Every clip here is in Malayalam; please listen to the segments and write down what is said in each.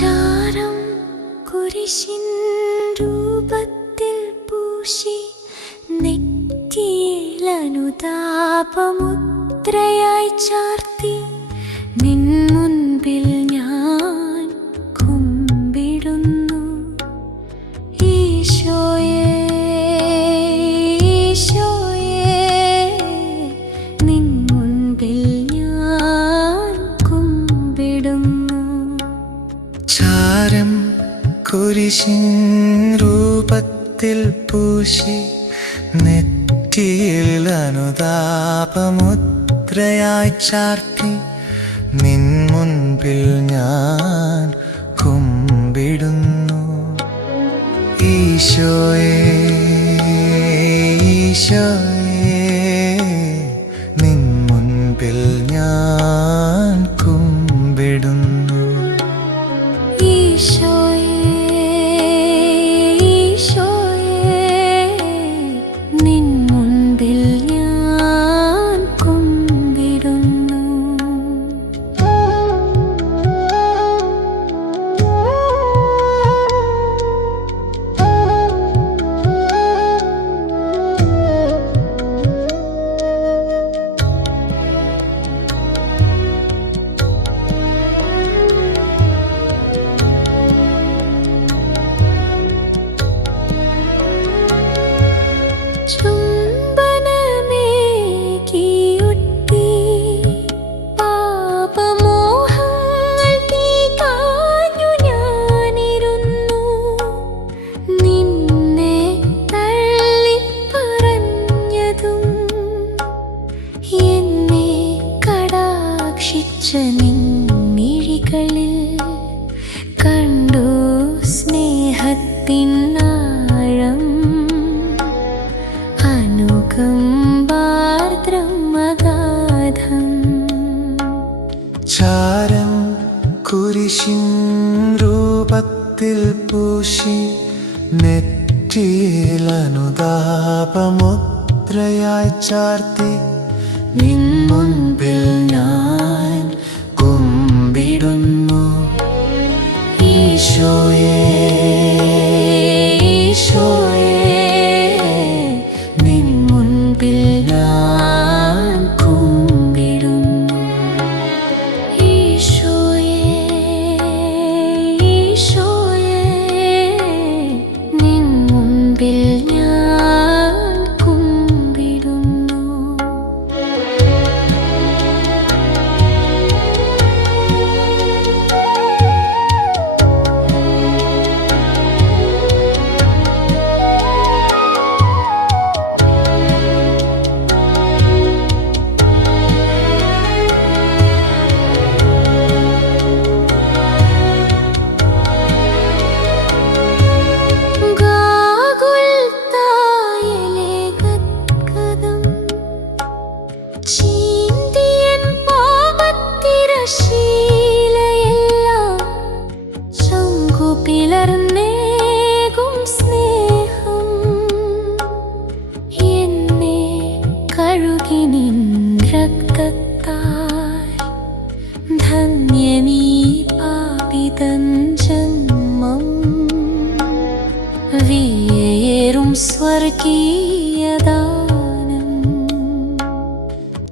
ചാരം കുരിശിൻ രൂപത്തിൽ പൂശി നെറ്റിയിലനുതാപമുദ്രയായി ചാർത്തി. നിൻ ഞാൻ കുമ്പിടുന്നു. ഈശോ കുരിശിൻ രൂപത്തിൽ പൂശി നെറ്റിയിൽ അനുതാപമുദ്രയായി ചാർത്തി നിൻ മുൻപിൽ ഞാൻ കുമ്പിടുന്നു. ഈശോയേ ഈശോയേ. കണ്ടു സ്നേഹത്തിനാഴം. അനുകമ്പാർദ്രമഗാധം ചാരം കുരിശിൻ രൂപത്തിൽ പൂശി നെറ്റിയിലനുതാപമുദ്രയായി ചാർത്തി. നിൻ മുൻപിൽ ഞാൻ കുമ്പിടുന്നു. പാപിതൻ ജന്മം വിയേറും സ്വർഗീയദാനം.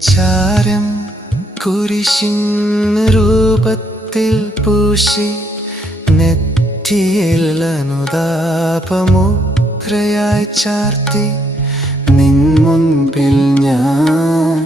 ചാരം കുരിശിൻ രൂപത്തിൽ പൂശി നെറ്റിയിൽ അനുതാപമുദ്രയായി ചാർത്തി നിൻ മുൻപിൽ ഞാൻ